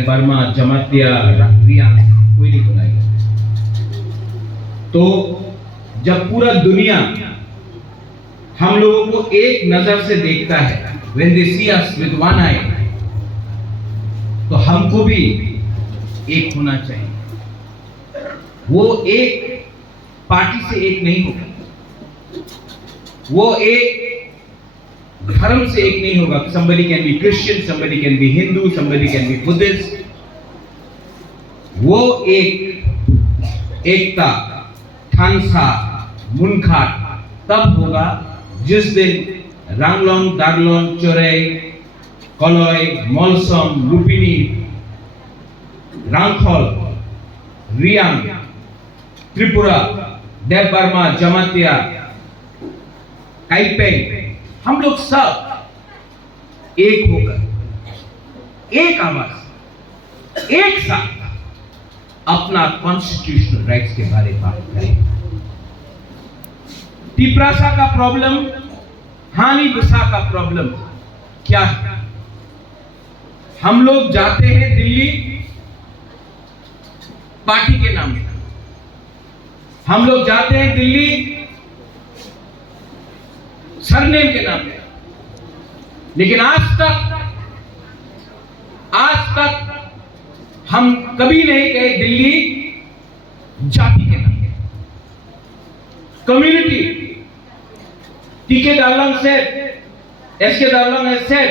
Burma, Jamatia, रिया, कोई नहीं बुलाएगा। तो जब पूरा दुनिया हम लोगों को एक नजर से देखता है, when they see us with one eye, तो हमको भी एक होना चाहिए। वो एक पार्टी से एक नहीं होगा, वो एक धर्म से एक नहीं होगा। somebody can be Christian, somebody can be Hindu, somebody can be Buddhist। वो एकता थानसा मुनखाट तब होगा जिस दिन रांगलोंग, दागलोंग, चोरे, कलय, मलसम, लुपिनी, रांखल, रियांग, त्रिपुरा, देव बर्मा, जमातिया, काइपेंग, हम लोग सब एक होकर एक आवाज एक साथ अपना कॉन्स्टिट्यूशनल राइट्स के बारे में बात करें। तिपरासा का प्रॉब्लम, हानि बिसा का प्रॉब्लम क्या है? हम लोग जाते हैं दिल्ली पार्टी के नाम पे, हम लोग जाते हैं दिल्ली सरनेम के नाम पे, लेकिन आज तक हम कभी नहीं गए दिल्ली जाति के नाम पे। कम्युनिटी, टीके दार्लंग सेठ, एसके दार्लंग सेठ,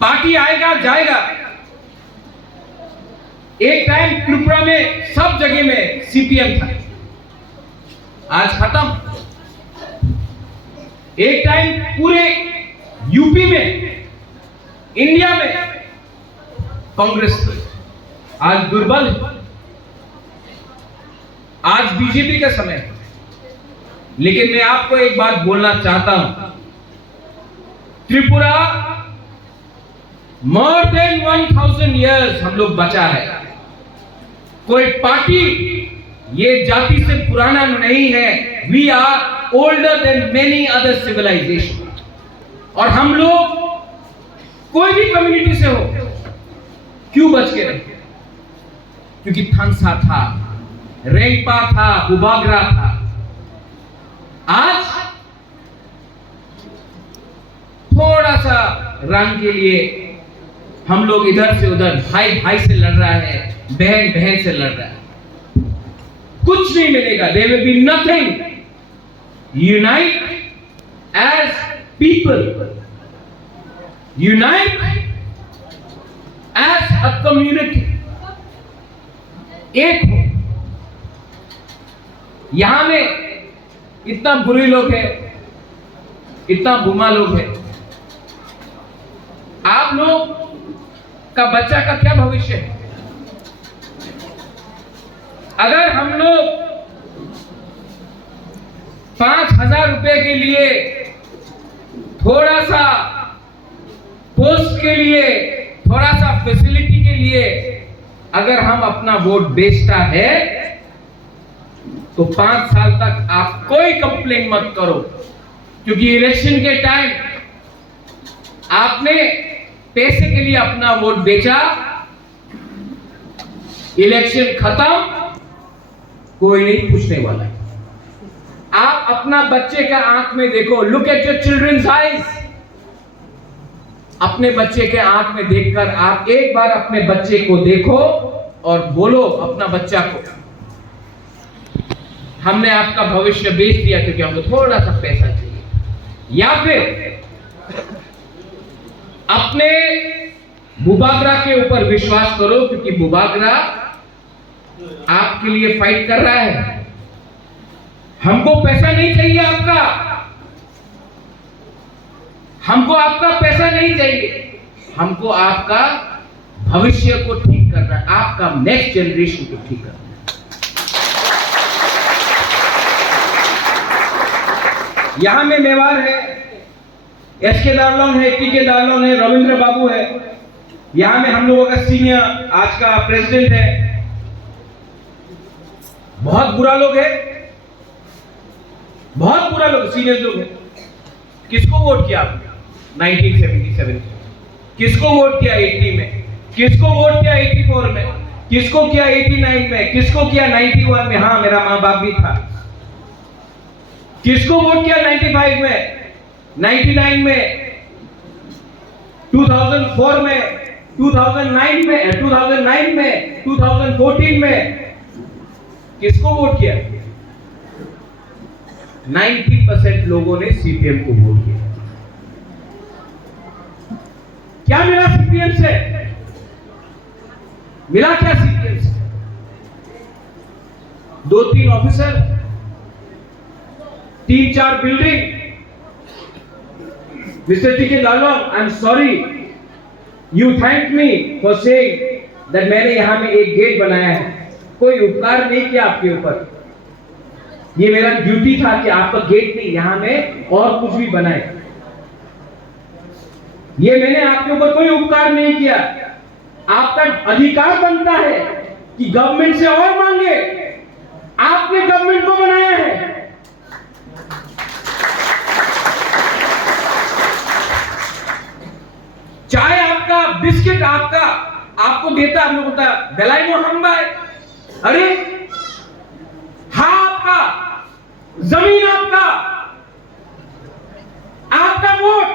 पार्टी आएगा जाएगा। एक टाइम त्रिपुरा में सब जगह में सीपीएम था, आज खत्म। एक टाइम पूरे यूपी में, इंडिया में कांग्रेस थी, आज दुर्बल है, आज बीजेपी का समय है। लेकिन मैं आपको एक बात बोलना चाहता हूं, त्रिपुरा मोर देन 1000 इयर्स हम लोग बचा है। कोई पार्टी ये जाति से पुराना नहीं है। We are older than many other civilization। और हम लोग कोई भी कम्युनिटी से हो, क्यों बच के रहे? क्योंकि थानसा था, रेंगपा था, बुबागरा था। आज थोड़ा सा रंग के लिए हम लोग इधर से उधर, भाई भाई से लड़ रहा है, बहन बहन से लड़ रहा है, कुछ नहीं मिलेगा। There will be nothing। Unite as people, unite as a community। एक हो। यहां में इतना बुरे लोग हैं, इतना बुमा लोग हैं। आप लोग का बच्चा का क्या भविष्य है? अगर हम लोग 5000 रुपए के लिए, थोड़ा सा पोस्ट के लिए, थोड़ा सा फैसिलिटी के लिए अगर हम अपना वोट बेचता है, तो 5 साल तक आप कोई कंप्लेन मत करो। क्योंकि इलेक्शन के टाइम आपने पैसे के लिए अपना वोट बेचा, इलेक्शन खत्म, कोई नहीं पूछने वाला है। आप अपना बच्चे का आंख में देखो, look at your children's eyes. अपने बच्चे के आंख में देखकर आप एक बार अपने बच्चे को देखो और बोलो अपना बच्चा को, हमने आपका भविष्य बेच दिया क्योंकि हमको थोड़ा सा पैसा चाहिए। या फिर अपने बुबागरा के ऊपर विश्वास करो, क्योंकि बुबागरा आपके लिए फाइट कर रहा है। हमको पैसा नहीं चाहिए आपका, हमको आपका पैसा नहीं चाहिए, हमको आपका भविष्य को ठीक करना है, आपका नेक्स्ट जनरेशन को ठीक करना है। यहां में मेवाड़ है, एसके दार्लंग है, टीके दार्लंग है, रविंद्र बाबू है। यहां में हम लोगों का सीनियर आज का प्रेसिडेंट है। बहुत बुरा लोग है, बहुत बुरा लोग, सीनियर लोग है। किसको वोट किया आपने 1977? किसको वोट किया 80 में? किसको वोट किया 84 में, किसको किया 89 में, किसको किया 91 में? हाँ, मेरा माँ बाप भी था। किसको वोट किया 95 में, 99 में, 2004 में, 2009 में, 2014 में? किसको वोट किया? 90% लोगों ने सीपीएम को वोट किया। क्या मिला सीपीएम से? मिला क्या सीपीएम से? 2-3 officer, 3-4 building. Mister TK Lalwan, I am sorry, you thank me for saying that मैंने यहां में एक गेट बनाया है। कोई उपकार नहीं किया आपके ऊपर, ये मेरा ड्यूटी था कि आपका गेट नहीं, यहां में और कुछ भी बनाए। ये मैंने आपके ऊपर कोई उपकार नहीं किया। आपका अधिकार बनता है कि गवर्नमेंट से और मांगे। आपने गवर्नमेंट को बनाया है। चाय आपका, बिस्किट आपका, आपको देता, हम लोग होता बेलाई नो हम भाई। अरे हाँ, आपका जमीन, आपका वोट।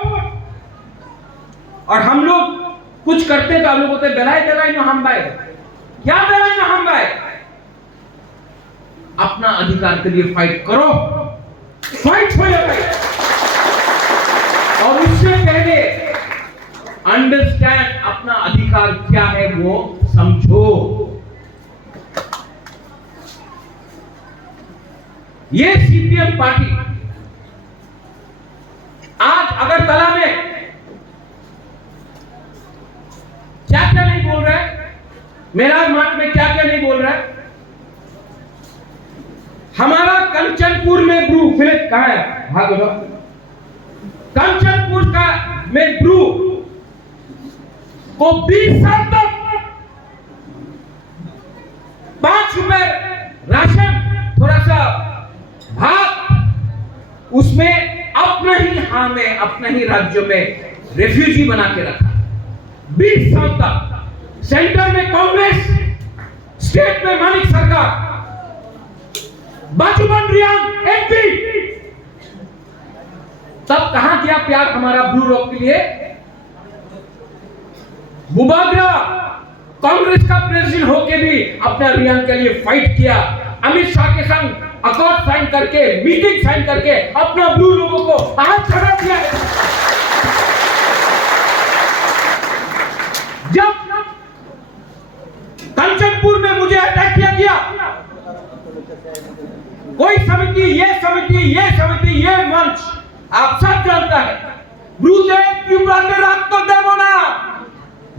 और हम लोग कुछ करते तो हम लोग होते बेलाई नो हम भाई। क्या बेलाई नो हम भाई? अपना अधिकार के लिए फाइट करो, फाइट फॉर योर राइट। और उससे पहले अंडरस्टैंड अपना अधिकार क्या है वो समझो। ये सीपीएम पार्टी आज अगरतला में क्या क्या नहीं बोल रहा है, मेरा मत में क्या क्या नहीं बोल रहा है। हमारा कंचनपुर में ब्रू फिलिप कहां है? भाग लो। कंचनपुर का में ब्रू को 20 साल तक 5 रुपए राशन, थोड़ा सा भाग, उसमें अपना ही हाँ में अपना ही राज्य में रेफ्यूजी बना के रखा 20 साल तक। सेंटर में कांग्रेस, स्टेट में मानिक सरकार, बाजूबन रियांग एमपी। तब कहां किया प्यार हमारा ब्लू रॉक के लिए? बुबागरा कांग्रेस का प्रेसिडेंट होके भी अपना रियांग के लिए फाइट किया। अमित शाह के संग अकॉर्ड साइन करके, मीटिंग साइन करके अपना ब्लू लोगों को हाथ चढ़ा दिया है। जब कंचनपुर में मुझे अटैक किया गया, कोई समिति, ये समिति, ये समिति, ये मंच, आप सब जानता है। ब्रूदेव त्रिपुराते रक्त देव ना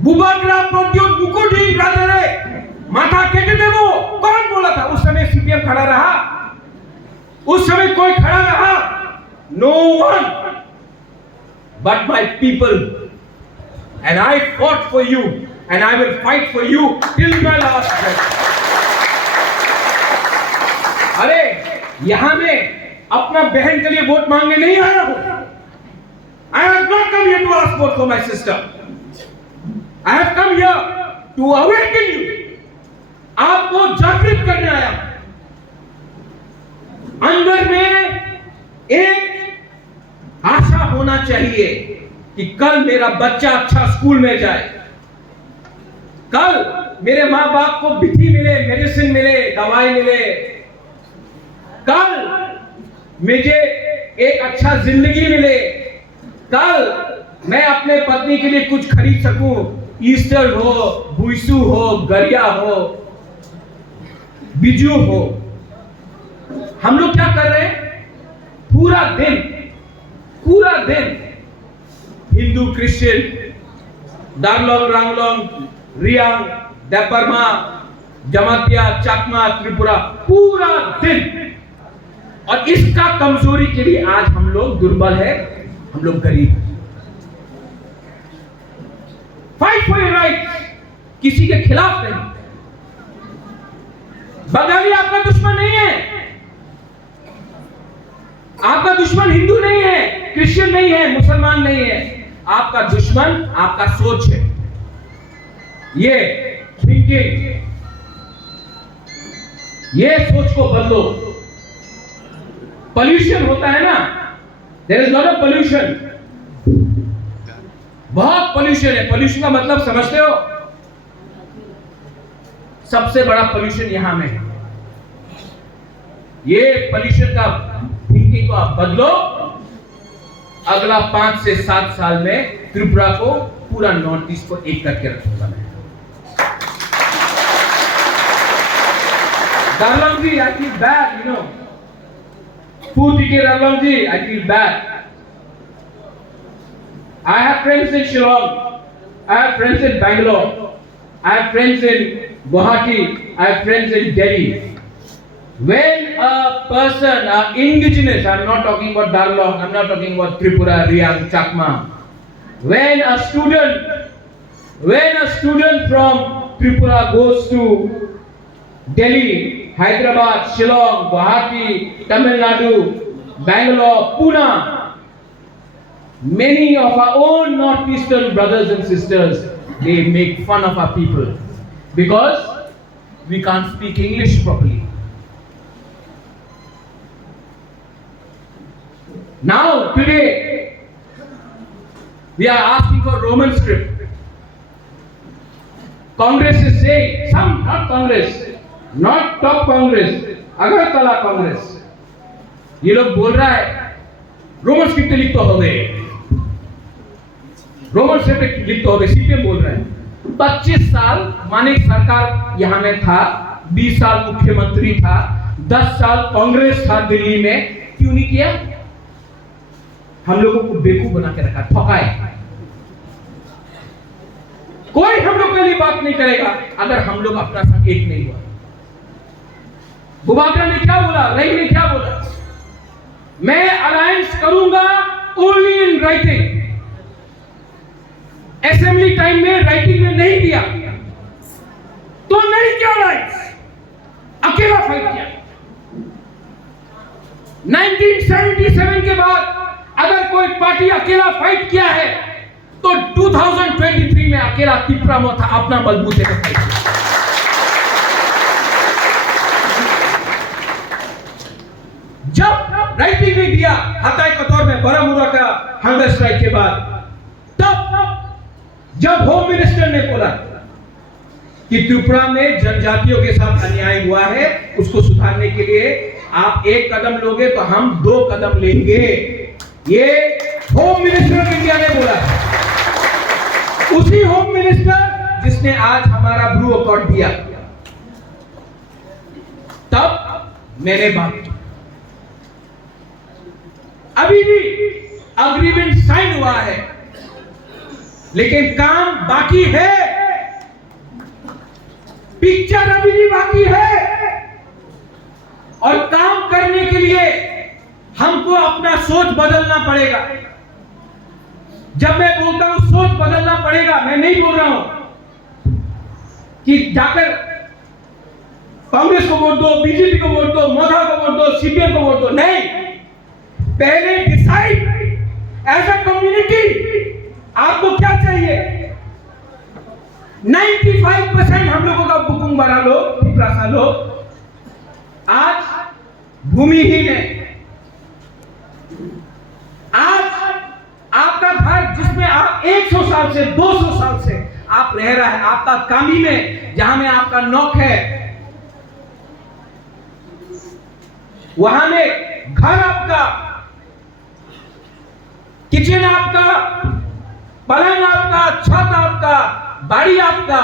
बुबाग्रा प्रद्योत मुकुटी राजरे माथा केटे देवो, कौन बोला था? उस समय सीपीएम खड़ा रहा? उस समय कोई खड़ा रहा? No one but my people, and I fought for you and I will fight for you till my last breath. अरे यहां में अपना बहन के लिए वोट मांगने नहीं आया हूं। I have not come here to ask vote for my sister. I have come here to awaken you. आपको जागृत करने आया। अंदर में एक आशा होना चाहिए कि कल मेरा बच्चा अच्छा स्कूल में जाए, कल मेरे मां बाप को विधि मिले, मेडिसिन मिले, दवाई मिले, कल मुझे एक अच्छा जिंदगी मिले, कल मैं अपने पत्नी के लिए कुछ खरीद सकूं। ईस्टर हो, भुईसू हो, गरिया हो, बिजू हो। हम लोग क्या कर रहे हैं? पूरा दिन हिंदू, क्रिश्चियन, दार्लोंग, रांगलोंग, रियांग, देपरमा, जमातिया, चकमा, त्रिपुरा, पूरा दिन। और इसका कमजोरी के लिए आज हम लोग दुर्बल है, हम लोग गरीब हैं। फाइट फॉर योर राइट, किसी के खिलाफ नहीं। बंगाली आपका दुश्मन नहीं है, आपका दुश्मन हिंदू नहीं है, क्रिश्चियन नहीं है, मुसलमान नहीं है। आपका दुश्मन आपका सोच है। ये थिंकिंग, ये सोच को बदलो। पॉल्यूशन होता है ना, there is lot of pollution, बहुत पॉल्यूशन है। पॉल्यूशन का मतलब समझते हो? सबसे बड़ा पॉल्यूशन यहां में है। ये पॉल्यूशन का थिंकिंग को आप बदलो, अगला 5 से 7 साल में त्रिपुरा को, पूरा नॉर्थ ईस्ट को एक करके रखूंगा मैं। Darlong ji, I feel bad, you know. Putike Darlong ji, I feel bad. I have friends in Shillong, I have friends in Bangalore, I have friends in Guwahati, I have friends in Delhi. When a person, indigenous, I'm not talking about Darlong, I'm not talking about Tripura, Riang, Chakma. When a student from Tripura goes to Delhi, Hyderabad, Shillong, Guwahati, Tamil Nadu, Bangalore, Pune, many of our own northeastern brothers and sisters, they make fun of our people because we can't speak English properly. Now today we are asking for Roman script. Congress is saying, some, not Congress, not top Congress, Agartala Congress, ये लोग बोल रहा है Roman script लिख तो हो गए, Roman script लिख तो हो गए। सीपीएम बोल रहे हैं 25 साल माने सरकार यहां में था, 20 साल मुख्यमंत्री था, 10 साल कांग्रेस था दिल्ली में, क्यों नहीं किया? हम लोगों को बेवकूफ बना के रखा, ठकाए। कोई हम लोग के लिए बात नहीं करेगा अगर हम लोग अपना संग एक नहीं हुआ। गुबाकरा ने क्या बोला, रही ने क्या बोला, मैं अलायंस करूंगा only in writing. Assembly time में राइटिंग में नहीं दिया तो नहीं किया अलायंस, अकेला फाइट किया। 1977 के बाद अगर कोई पार्टी अकेला फाइट किया है तो 2023 में अकेला त्रिपुरा में था, अपना बलबूते पे फाइट किया। जब राइटिंग नहीं दिया हताई कतौर में बरामुरा का हंगर स्ट्राइक के बाद, तब जब होम मिनिस्टर ने बोला कि त्रिपुरा में जनजातियों के साथ अन्याय हुआ है, उसको सुधारने के लिए आप एक कदम लोगे तो हम 2 कदम लेंगे, ये होम मिनिस्टर ऑफ इंडिया ने बोला। उसी होम मिनिस्टर जिसने आज हमारा ब्लू अकॉर्ड दिया, तब मैंने बात की। अभी भी अग्रीमेंट साइन हुआ है लेकिन काम बाकी है, पिक्चर अभी भी बाकी है, और काम करने के लिए हमको अपना सोच बदलना पड़ेगा। जब मैं बोलता हूं सोच बदलना पड़ेगा, मैं नहीं बोल रहा हूं कि जाकर कांग्रेस को वोट दो, बीजेपी को वोट दो, मोदा को वोट दो, सीपीएम को वोट दो, नहीं। पहले डिसाइड एज अ कम्युनिटी आपको क्या चाहिए। 95% हम लोगों का बुकिंग बढ़ा लो, सा लो। आज भूमिहीन है, आज आपका घर जिसमें आप 100 साल से 200 साल से आप रह रहा है, आपका कामी में जहां में आपका नौक है, वहां में घर आपका, किचन आपका, पलंग आपका, छत आपका, बाड़ी आपका,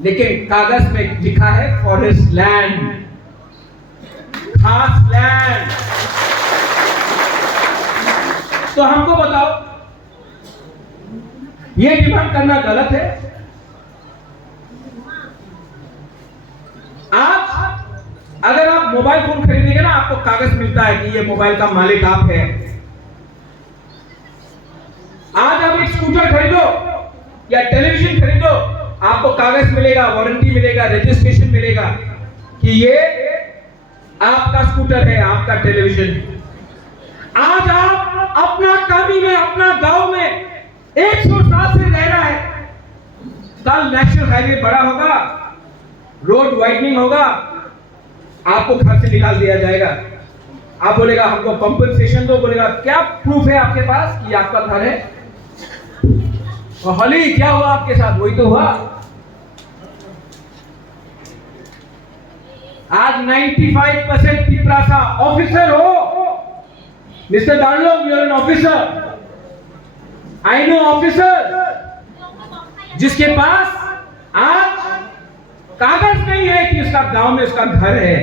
लेकिन कागज में लिखा है फॉरेस्ट लैंड, खास लैंड। तो हमको बताओ, ये डिमांड करना गलत है? आज अगर आप मोबाइल फोन खरीदेंगे ना, आपको कागज मिलता है कि ये मोबाइल का मालिक आप है। आज आप एक स्कूटर खरीदो या टेलीविजन खरीदो, आपको कागज मिलेगा, वारंटी मिलेगा, रजिस्ट्रेशन मिलेगा कि ये आपका स्कूटर है, आपका टेलीविजन है। आज आप अपना कामी में, अपना गांव में 100 साल से रह रहा है, कल नेशनल हाईवे बड़ा होगा, रोड वाइडनिंग होगा, आपको घर से निकाल दिया जाएगा। आप बोलेगा हमको कंपनसेशन दो, बोलेगा क्या प्रूफ है आपके पास कि आपका घर है? होली क्या हुआ आपके साथ? वही तो हुआ। आज 95% पिपरासा ऑफिसर हो, मिस्टर दानलोग, you are an officer, I know officer, जिसके पास आज कागज नहीं है कि उसका गांव में उसका घर है।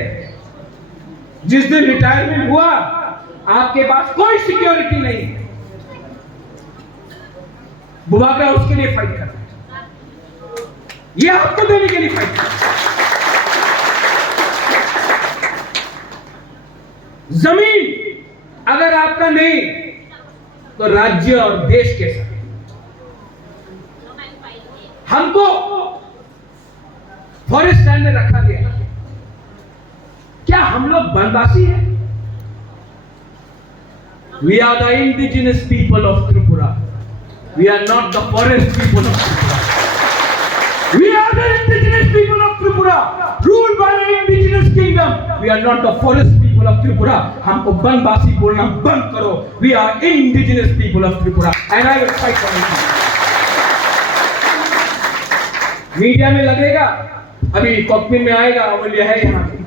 जिस दिन रिटायरमेंट हुआ आपके पास कोई सिक्योरिटी नहीं है। बुबाका उसके लिए फाइट कर रहा है, ये आपको देने के लिए फाइट कर रहा है। जमीन अगर आपका नहीं तो राज्य और देश के साथ हमको फॉरेस्ट लैंड में रखा गया। क्या हम लोग वनवासी हैं? We are the indigenous people of Tripura, we are not the forest people of Tripura. We are the indigenous people of Tripura, ruled by the indigenous kingdom. We are not the forest people of Tripura. हमको वनवासी बोलना बंद करो। We are indigenous people of Tripura and I will fight for it. Media में लगेगा, अभी cockpit में आएगा, अमूल्य है यहाँ पे,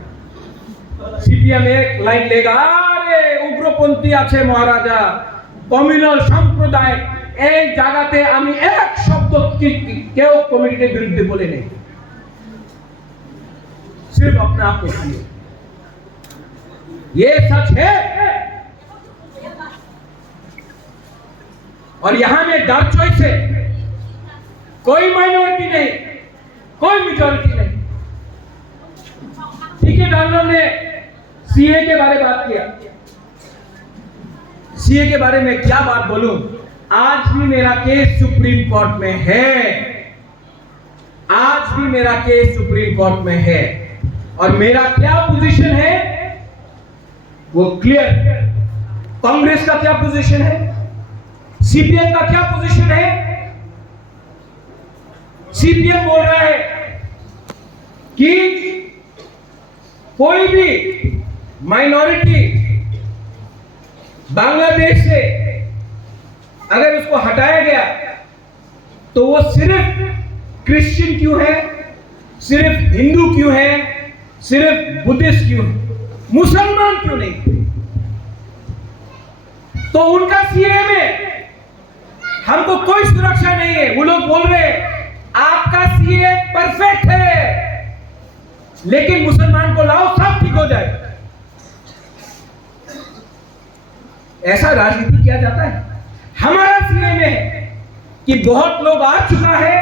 सीपीएम एक लाइन लेगा, अरे उग्रपंथी আছে মহারাজা, কমিউনাল সম্প্রদায়, এই জায়গাতে আমি এক শব্দ কেউ কমিউনিটির বিরুদ্ধে বলে নেই, सिर्फ अपने आप को खाली। ये सच है। और यहां में डार्क चॉइस है, कोई माइनॉरिटी नहीं, कोई मेजॉरिटी नहीं। ठेकेदारों ने सीए के बारे में बात किया। सीए के बारे में क्या बात बोलूं, आज भी मेरा केस सुप्रीम कोर्ट में है, आज भी मेरा केस सुप्रीम कोर्ट में है। और मेरा क्या पोजीशन है वो क्लियर। कांग्रेस का क्या पोजीशन है, सीपीएम का क्या पोजीशन है? सीपीएम बोल रहा है कि कोई भी माइनॉरिटी बांग्लादेश से अगर उसको हटाया गया तो वो सिर्फ क्रिश्चियन क्यों है, सिर्फ हिंदू क्यों है, सिर्फ बुद्धिस्ट क्यों है, मुसलमान क्यों नहीं? तो उनका सीए में हमको कोई सुरक्षा नहीं है। वो लोग बोल रहे हैं आपका सीए परफेक्ट है, लेकिन मुसलमान को लाओ सब ठीक हो जाए। ऐसा राजनीति किया जाता है। हमारा सीए में है कि बहुत लोग आ चुका है,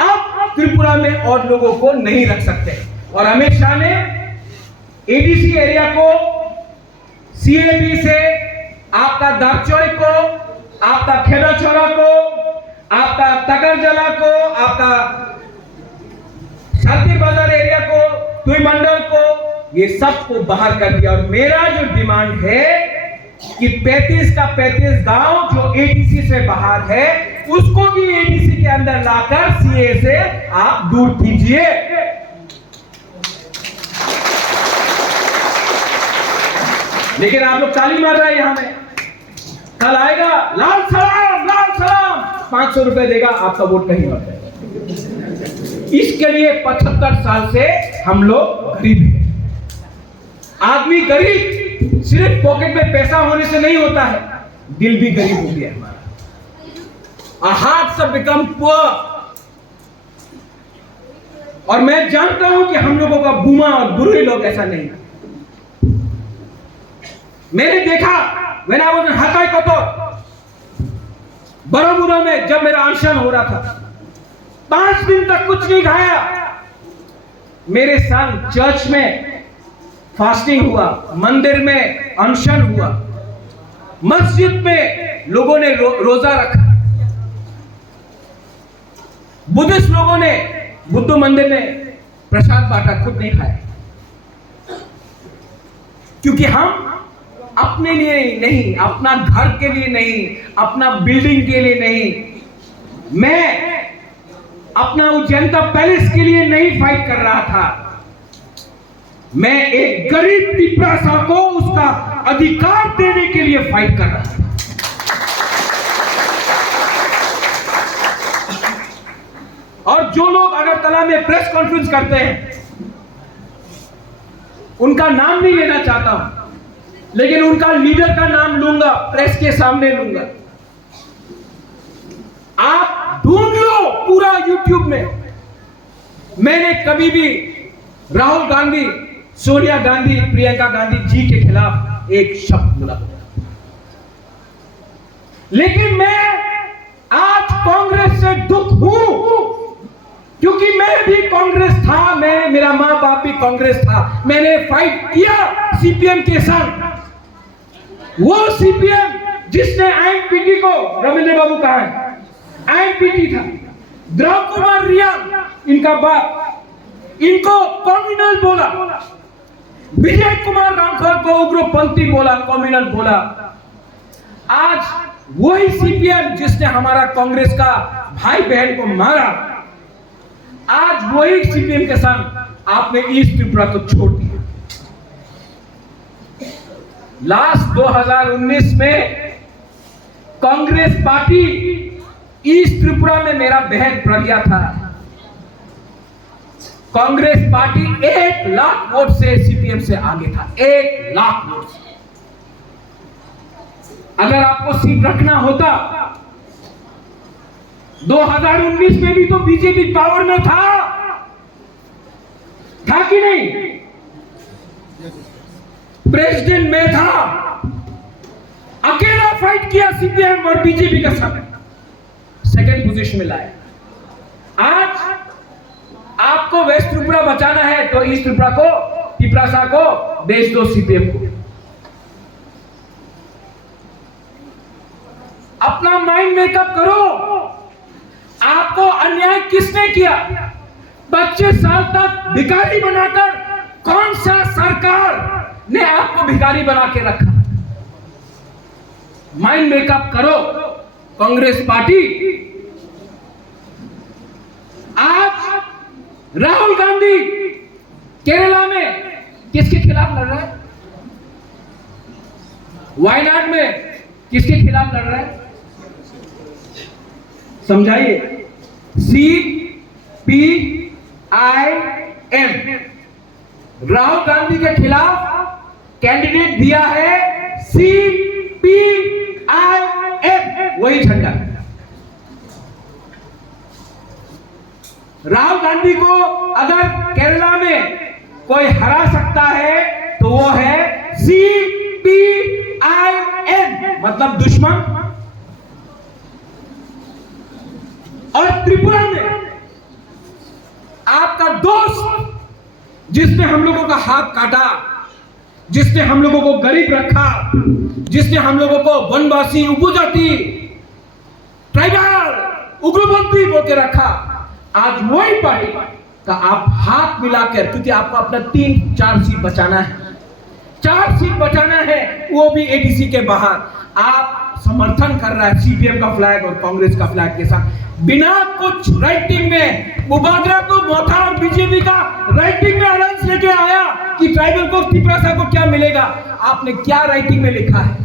अब त्रिपुरा में और लोगों को नहीं रख सकते। और अमित शाह ने एडीसी एरिया को सीएबी से आपका दागचौड़ी को, आपका खेड़ाछोड़ा को, आपका तकरजला को, आपका शांति बाजार एरिया को, तुई मंडल को, ये सबको बाहर कर दिया। और मेरा जो डिमांड है कि 35 का 35 गांव जो एडीसी से बाहर है उसको भी एडीसी के अंदर लाकर सीए से आप दूर कीजिए। लेकिन आप लोग ताली मार रहे हैं यहां में। कल आएगा लाल सलाम 500 रुपए देगा, आपका वोट कहीं और जाएगा। इसके लिए 75 साल से हम लोग गरीब हैं। आदमी गरीब सिर्फ पॉकेट में पैसा होने से नहीं होता है, दिल भी गरीब हो गया हमारा। Hearts have become poor. और मैं जानता हूं कि हम लोगों का बुमा और बुरे लोग ऐसा नहीं। मैंने देखा when I was in हकाई कोतो बड़ोमुरा में, जब मेरा अनशन हो रहा था, 5 दिन तक कुछ नहीं खाया। मेरे संग चर्च में फास्टिंग हुआ, मंदिर में अनशन हुआ, मस्जिद में लोगों ने रोजा रखा, बुद्धिस्ट लोगों ने बुद्ध मंदिर में प्रसाद बांटा, खुद नहीं खाया। क्योंकि हम अपने लिए नहीं, अपना घर के लिए नहीं, अपना बिल्डिंग के लिए नहीं, मैं अपना वो जनता पैलेस के लिए नहीं फाइट कर रहा था। मैं एक गरीब पिपरासा को उसका अधिकार देने के लिए फाइट कर रहा था। और जो लोग अगरतला में प्रेस कॉन्फ्रेंस करते हैं, उनका नाम नहीं लेना चाहता हूं, लेकिन उनका लीडर का नाम लूंगा, प्रेस के सामने लूंगा। आप ढूंढ लो पूरा यूट्यूब में, मैंने कभी भी राहुल गांधी, सोनिया गांधी, प्रियंका गांधी जी के खिलाफ एक शब्द बोला। लेकिन मैं आज कांग्रेस से दुख हूं, क्योंकि मैं भी कांग्रेस था, मेरा मां बाप भी कांग्रेस था। मैंने फाइट किया सीपीएम के साथ। वो सीपीएम जिसने आईएनपीटी को, रविंद्र बाबू कहा है, आईएनपीटी था, द्रव कुमार रिया इनका बाप, इनको कम्युनल बोला, विजय कुमार रामखर को उग्रपंथी बोला, कम्युनल बोला। आज वही सीपीएम जिसने हमारा कांग्रेस का भाई बहन को मारा, आज वही सीपीएम के साथ आपने ईस्ट त्रिपुरा को छोड़ दिया। लास्ट 2019 में कांग्रेस पार्टी ईस्ट त्रिपुरा में मेरा बहन प्रज्ञा था। कांग्रेस पार्टी 1 लाख वोट से सीपीएम से आगे था, 1 लाख वोट से। अगर आपको सीट रखना होता, 2019 में भी तो बीजेपी पावर में था कि नहीं? प्रेसिडेंट में था, अकेला फाइट किया सीपीएम और बीजेपी का साथ, सेकंड पोजीशन में लाया। आज आपको वेस्ट त्रिपुरा बचाना है तो ईस्ट त्रिपुरा को, पिपरासा को बेच दो सीपीएम को। अपना माइंड मेकअप करो। आपको अन्याय किसने किया? 25 साल तक भिखारी बनाकर कौन सा सरकार ने आपको भिखारी बना के रखा? माइंड मेकअप करो कांग्रेस पार्टी। आज राहुल गांधी केरला में किसके खिलाफ लड़ रहा है? वायनाड में किसके खिलाफ लड़ रहा है? समझाइए। CPIM राहुल गांधी के खिलाफ कैंडिडेट दिया है CPIM, वही झंडा। राहुल गांधी को अगर केरला में कोई हरा सकता है तो वो है CPIM, मतलब दुश्मन। और त्रिपुरा में आपका दोस्त, जिसने हम लोगों का हाथ काटा, जिसने हम लोगों को गरीब रखा, जिसने हम लोगों को वनवासी, उपजाति, ट्राइबल, उग्रपंथी बोल के रखा, आज वही पार्टी का आप हाथ मिलाकर, क्योंकि आपको अपना 3-4 सीट बचाना है, 4 सीट बचाना है, वो भी एडीसी के बाहर, आप समर्थन कर रहा है सीपीएम का फ्लैग और कांग्रेस का फ्लैग के साथ, बिना कुछ राइटिंग में। मुबादरा तो मोथा और बीजेपी का राइटिंग में अलायंस लेके आया कि ट्राइबल को, पिपरासा को क्या मिलेगा। आपने क्या राइटिंग में लिखा है?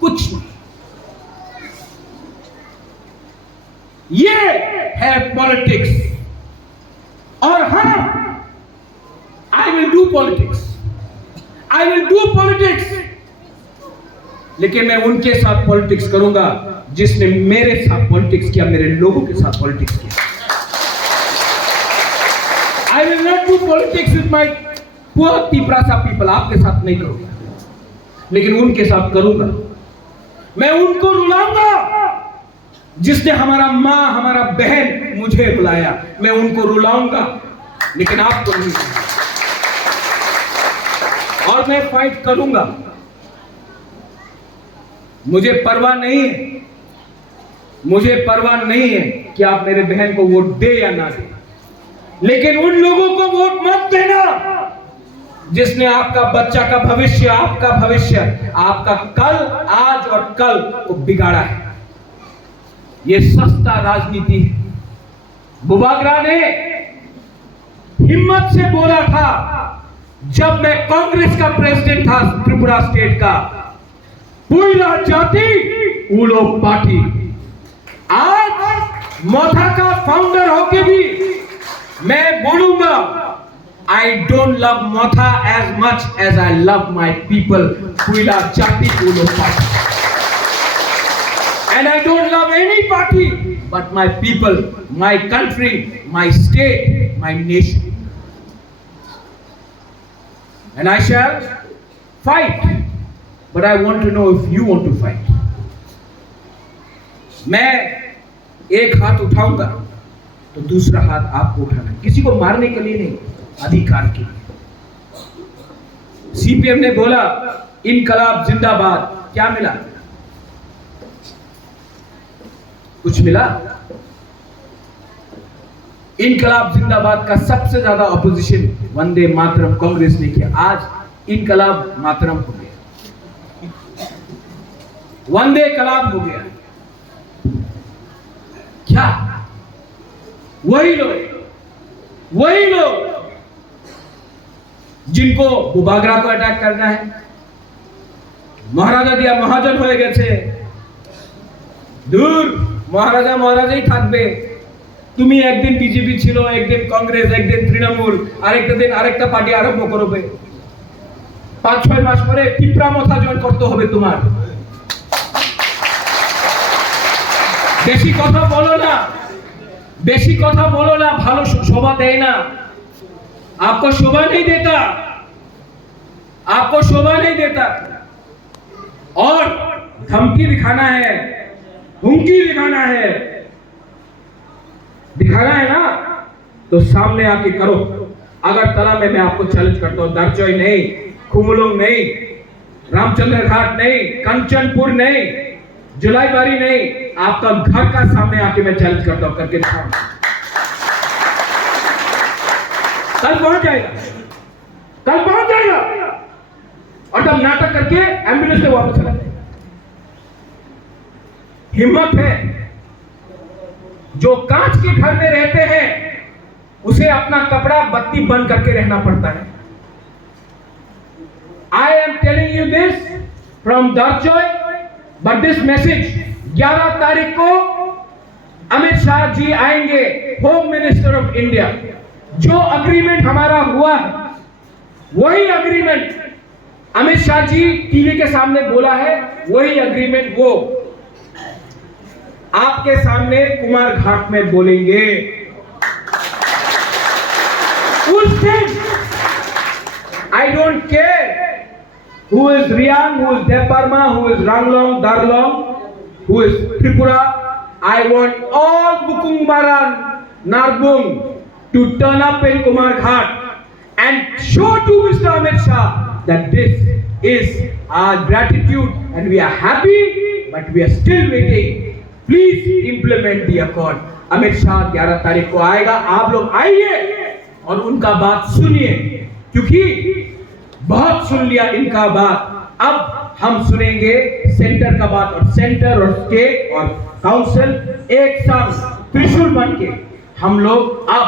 कुछ नहीं। ये है पॉलिटिक्स। और हाँ, I will do politics, I will do politics, लेकिन मैं उनके साथ पॉलिटिक्स करूंगा जिसने मेरे साथ पॉलिटिक्स किया, मेरे लोगों के साथ पॉलिटिक्स किया। I will not do politics with my poor पिपरासा पीपल। आपके साथ नहीं करूंगा, लेकिन उनके साथ करूंगा। मैं उनको रुलाऊंगा जिसने हमारा मां, हमारा बहन मुझे बुलाया, मैं उनको रुलाऊंगा, लेकिन आपको नहीं। और मैं फाइट करूंगा। मुझे परवाह नहीं है, मुझे परवाह नहीं है कि आप मेरे बहन को वोट दे या ना दे, लेकिन उन लोगों को वोट मत देना जिसने आपका बच्चा का भविष्य, आपका भविष्य, आपका कल, आज और कल को बिगाड़ा है। ये सस्ता राजनीति है। बुबागरा ने हिम्मत से बोला था, जब मैं कांग्रेस का प्रेसिडेंट था त्रिपुरा स्टेट का, पुइला जाति उलो पार्टी। आज मोथा का फाउंडर होके भी मैं बोलूंगा, आई डोंट लव मोथा as much as I love my people, पुइला जाति उलो party. And I don't love any party but my people, my country, my state, my nation. And I shall fight. But I want to know if you want to fight. मैं एक हाथ उठाऊंगा तो दूसरा हाथ आपको उठाना है। किसी को मारने के लिए नहीं, अधिकार के लिए। सीपीएम ने बोला इनकलाब जिंदाबाद, क्या मिला? कुछ मिला? इनकलाब जिंदाबाद का सबसे ज्यादा ऑपोजिशन वंदे मातरम कांग्रेस ने किया। आज इनकलाब मातरम हो गया, वंदे कलाब हो गया। क्या वही लोग जिनको बुबागरा को अटैक करना है, महाराजा दिया महाजन हो गए दूर, महाराजा महाराजाই থাকবে। তুমি একদিন বিজেপি ছিল, একদিন কংগ্রেস, একদিন তৃণমূল, আরেকটা দিন আরেকটা পার্টি আরম্ভ করবে। 5-6 মাস পরে টিপরা মাথা জয়েন করতে হবে তোমার। বেশি কথা বলো না, বেশি কথা বলো না, ভালো শোভা দেয় না। आपको शोभा नहीं देता, आपको शोभा नहीं देता। और धमकी दिखाना है, हुमकी दिखाना है ना, तो सामने आके करो। अगरतला में मैं आपको चैलेंज करता हूं, दरचोई नहीं, कुमुलुंग नहीं, रामचंद्र घाट नहीं, कंचनपुर नहीं, जुलाईबारी नहीं, आपका घर का सामने आके मैं चैलेंज करता हूं, करके दिखाऊं। कल पहुंच जाएगा और तब नाटक करके एम्बुलेंस से वापस चला जाएगा। हिम्मत है। जो कांच के घर में रहते हैं उसे अपना कपड़ा बत्ती बंद करके रहना पड़ता है। I am telling you this from Darchoy, but this message 11 तारीख को अमित शाह जी आएंगे, होम मिनिस्टर ऑफ इंडिया। जो अग्रीमेंट हमारा हुआ है वही अग्रीमेंट अमित शाह जी टीवी के सामने बोला है, वही अग्रीमेंट वो आपके सामने कुमार घाट में बोलेंगे। उस दिन I don't care who is Riang, who is Deparma, who is Ranglong, Darlong, who is Tripura. I want all Bukungmaran, Narbung to turn up in Kumar Ghat and show to Mr. Amit Shah that this is our gratitude and we are happy, but we are still waiting. Please implement the accord. Amit Shah 11 तारीख को आएगा, आप लोग आइए और उनका बात सुनिए, क्योंकि बहुत सुन लिया इनका बात। अब हम सुनेंगे सेंटर का बात, और सेंटर और स्टेट और काउंसिल एक साथ त्रिशूल बन के हम लोग अब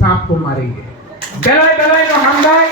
सांप को मारेंगे। बेलाय बेलाय नो हमदाय।